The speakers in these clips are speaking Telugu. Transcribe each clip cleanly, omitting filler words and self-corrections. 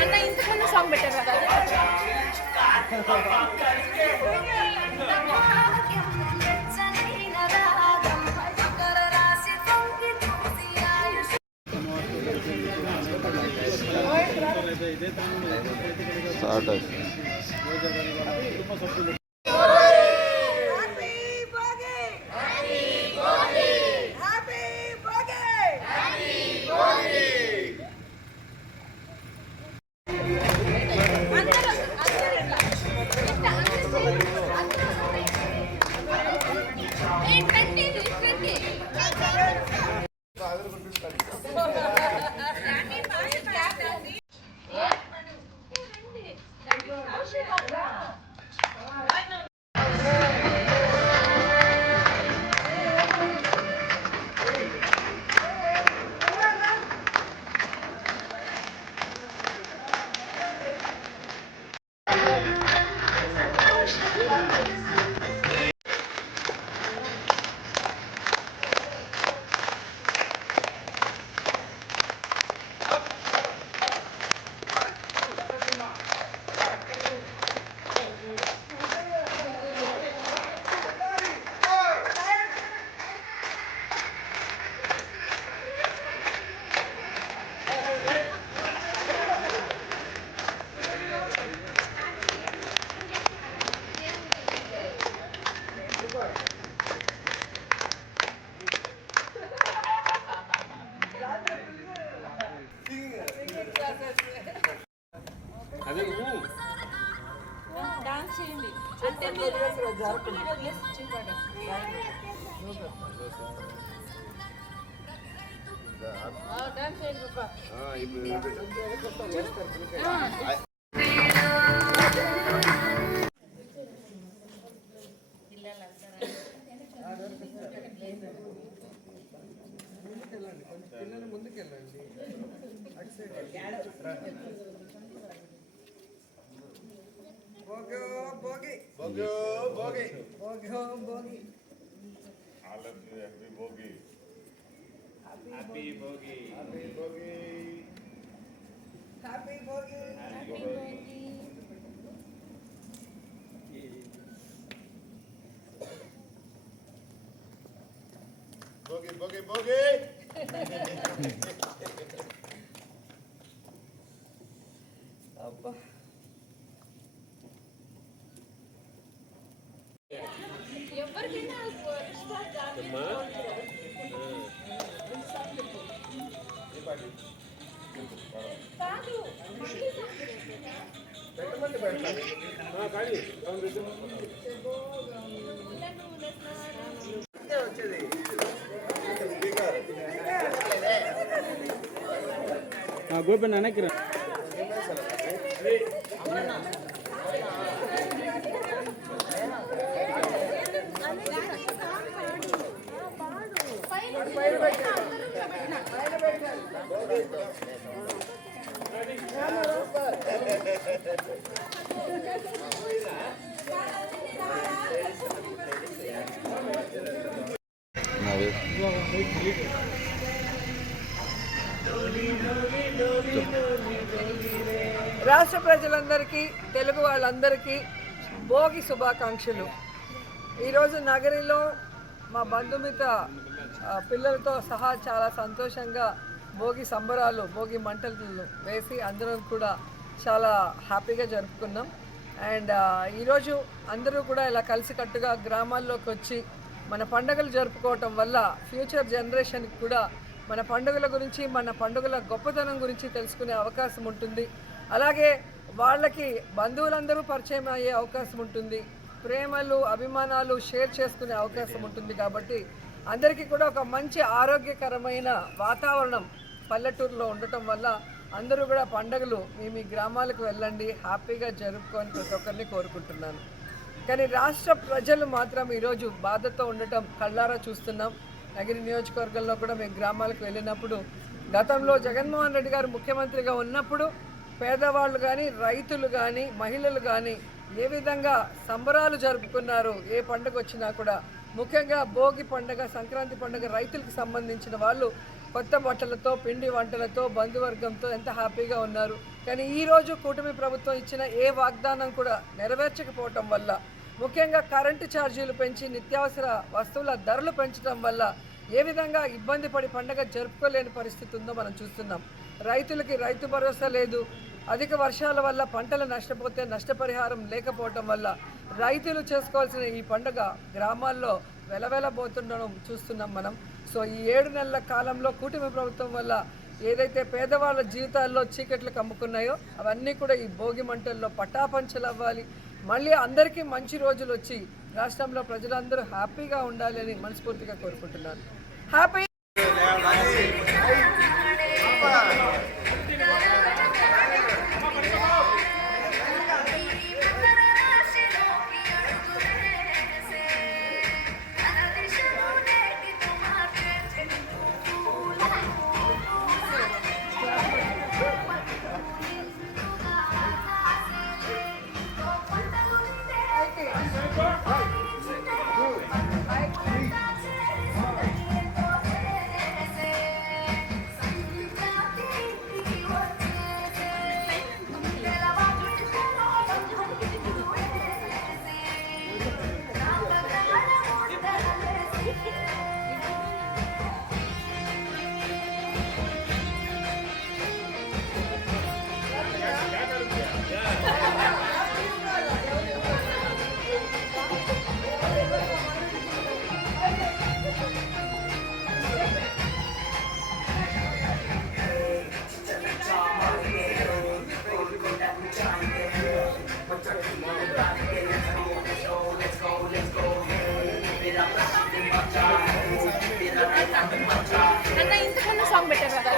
అంటే ఇంతకన్నా సాంగ్ పెట్టారు కదా స్టార్ట్ డాన్స్ చేయండి అంటే డాన్స్ చేయండి పిల్లలు ముందుకెళ్ళండి Bogi. All of you, happy Bogi. Happy Bogi. Happy Bogi. Bogi. Abba. ఎవరికైనా గోపి వెనక్కి రా రాష్ట్ర ప్రజలందరికీ తెలుగు వాళ్ళందరికీ భోగి శుభాకాంక్షలు. ఈరోజు నగరిలో మా బంధుమిత్ర పిల్లలతో సహా చాలా సంతోషంగా భోగి సంబరాలు, భోగి మంటలు వేసి అందరం కూడా చాలా హ్యాపీగా జరుపుకున్నాం. అండ్ ఈరోజు అందరూ కూడా ఇలా కలిసికట్టుగా గ్రామాల్లోకి వచ్చి మన పండుగలు జరుపుకోవటం వల్ల ఫ్యూచర్ జనరేషన్కి కూడా మన పండుగల గురించి, మన పండుగల గొప్పతనం గురించి తెలుసుకునే అవకాశం ఉంటుంది. అలాగే వాళ్ళకి బంధువులందరూ పరిచయం అయ్యే అవకాశం ఉంటుంది. ప్రేమలు, అభిమానాలు షేర్ చేసుకునే అవకాశం ఉంటుంది. కాబట్టి అందరికీ కూడా ఒక మంచి ఆరోగ్యకరమైన వాతావరణం పల్లెటూరులో ఉండటం వల్ల అందరూ కూడా పండుగలు మీ గ్రామాలకు వెళ్ళండి, హ్యాపీగా జరుపుకొని ప్రతి ఒక్కరిని కోరుకుంటున్నాను. కానీ రాష్ట్ర ప్రజలు మాత్రం ఈరోజు బాధతో ఉండటం కళ్ళారా చూస్తున్నాం. నగిరి నియోజకవర్గంలో కూడా మేము గ్రామాలకు వెళ్ళినప్పుడు గతంలో జగన్మోహన్ రెడ్డి గారు ముఖ్యమంత్రిగా ఉన్నప్పుడు పేదవాళ్ళు కానీ, రైతులు కానీ, మహిళలు కానీ ఏ విధంగా సంబరాలు జరుపుకున్నారు. ఏ పండుగ వచ్చినా కూడా, ముఖ్యంగా భోగి పండుగ, సంక్రాంతి పండుగ రైతులకు సంబంధించిన వాళ్ళు కొత్త బట్టలతో, పిండి వంటలతో, బంధువర్గంతో ఎంత హ్యాపీగా ఉన్నారు. కానీ ఈరోజు కూటమి ప్రభుత్వం ఇచ్చిన ఏ వాగ్దానం కూడా నెరవేర్చకపోవటం వల్ల, ముఖ్యంగా కరెంటు ఛార్జీలు పెంచి నిత్యావసర వస్తువుల ధరలు పెంచడం వల్ల ఏ విధంగా ఇబ్బంది పడి పండుగ జరుపుకోలేని పరిస్థితి ఉందో మనం చూస్తున్నాం. రైతులకి రైతు భరోసా లేదు. అధిక వర్షాల వల్ల పంటలు నష్టపోతే నష్టపరిహారం లేకపోవటం వల్ల రైతులు చేసుకోవాల్సిన ఈ పండుగ గ్రామాల్లో వెలవెలబోతుండడం చూస్తున్నాం మనం. సో ఈ 7 నెలల కాలంలో కూటమి ప్రభుత్వం వల్ల ఏదైతే పేదవాళ్ళ జీవితాల్లో చీకట్లు కమ్ముకున్నాయో అవన్నీ కూడా ఈ భోగి మంటల్లో పటాపంచలు అవ్వాలి. మళ్ళీ అందరికీ మంచి రోజులు వచ్చి రాష్ట్రంలో ప్రజలందరూ హ్యాపీగా ఉండాలి అని మనస్ఫూర్తిగా కోరుకుంటున్నాను. హ్యాపీ ఇంతకన్నా సాంగ్ పెట్టారు కదా.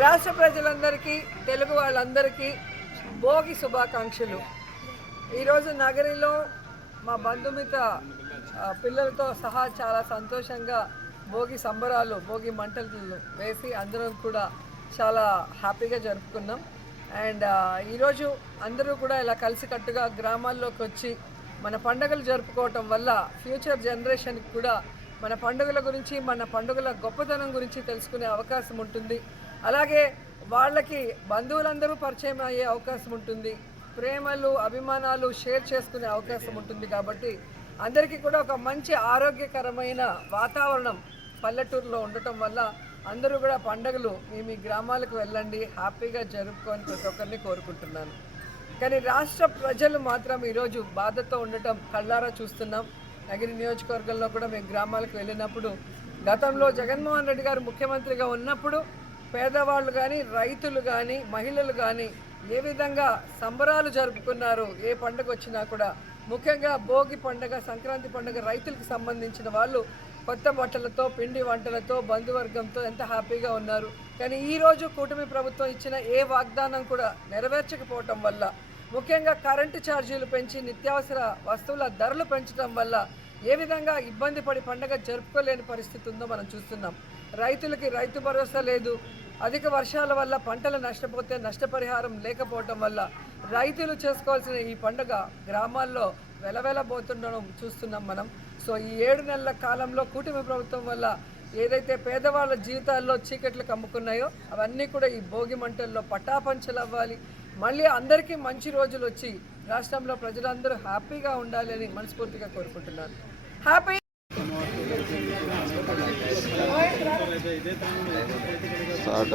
రాష్ట్ర ప్రజలందరికీ, తెలుగు వాళ్ళందరికీ భోగి శుభాకాంక్షలు. ఈరోజు నగరిలో మా బంధుమిత్ర పిల్లలతో సహా చాలా సంతోషంగా భోగి సంబరాలు, భోగి మంటలు వేసి అందరం కూడా చాలా హ్యాపీగా జరుపుకున్నాం. అండ్ ఈరోజు అందరూ కూడా ఇలా కలిసికట్టుగా గ్రామాల్లోకి వచ్చి మన పండుగలు జరుపుకోవటం వల్ల ఫ్యూచర్ జనరేషన్కి కూడా మన పండుగల గురించి, మన పండుగల గొప్పతనం గురించి తెలుసుకునే అవకాశం ఉంటుంది. అలాగే వాళ్ళకి బంధువులందరూ పరిచయం అయ్యే అవకాశం ఉంటుంది. ప్రేమలు, అభిమానాలు షేర్ చేసుకునే అవకాశం ఉంటుంది. కాబట్టి అందరికీ కూడా ఒక మంచి ఆరోగ్యకరమైన వాతావరణం పల్లెటూరులో ఉండటం వల్ల అందరూ కూడా పండుగలు మీ గ్రామాలకు వెళ్ళండి, హ్యాపీగా జరుపుకొని ప్రతి ఒక్కరిని కోరుకుంటున్నాను. కానీ రాష్ట్ర ప్రజలు మాత్రం ఈరోజు బాధతో ఉండటం కళ్ళారా చూస్తున్నాం. నగిరి నియోజకవర్గంలో కూడా మేము గ్రామాలకు వెళ్ళినప్పుడు గతంలో జగన్మోహన్ రెడ్డి గారు ముఖ్యమంత్రిగా ఉన్నప్పుడు పేదవాళ్ళు కానీ, రైతులు కానీ, మహిళలు కానీ ఏ విధంగా సంబరాలు జరుపుకున్నారు ఏ పండుగ వచ్చినా కూడా. ముఖ్యంగా భోగి పండుగ, సంక్రాంతి పండుగ రైతులకు సంబంధించిన వాళ్ళు కొత్త బట్టలతో, పిండి వంటలతో, బంధువర్గంతో ఎంత హ్యాపీగా ఉన్నారు. కానీ ఈరోజు కూటమి ప్రభుత్వం ఇచ్చిన ఏ వాగ్దానం కూడా నెరవేర్చకపోవటం వల్ల, ముఖ్యంగా కరెంటు ఛార్జీలు పెంచి నిత్యావసర వస్తువుల ధరలు పెంచడం వల్ల ఏ విధంగా ఇబ్బంది పడి పండుగ జరుపుకోలేని పరిస్థితి ఉందో మనం చూస్తున్నాం. రైతులకి రైతు భరోసా లేదు. అధిక వర్షాల వల్ల పంటలు నష్టపోతే నష్టపరిహారం లేకపోవటం వల్ల రైతులు చేసుకోవాల్సిన ఈ పండుగ గ్రామాల్లో వెలవెలబోతుండడం చూస్తున్నాం మనం. సో ఈ 7 నెలల కాలంలో కూటమి ప్రభుత్వం వల్ల ఏదైతే పేదవాళ్ళ జీవితాల్లో చీకట్లు కమ్ముకున్నాయో అవన్నీ కూడా ఈ భోగి మంటల్లో పటాపంచలు అవ్వాలి. మళ్ళీ అందరికీ మంచి రోజులు వచ్చి రాష్ట్రంలో ప్రజలందరూ హ్యాపీగా ఉండాలి అని మనస్ఫూర్తిగా కోరుకుంటున్నాను. Happy start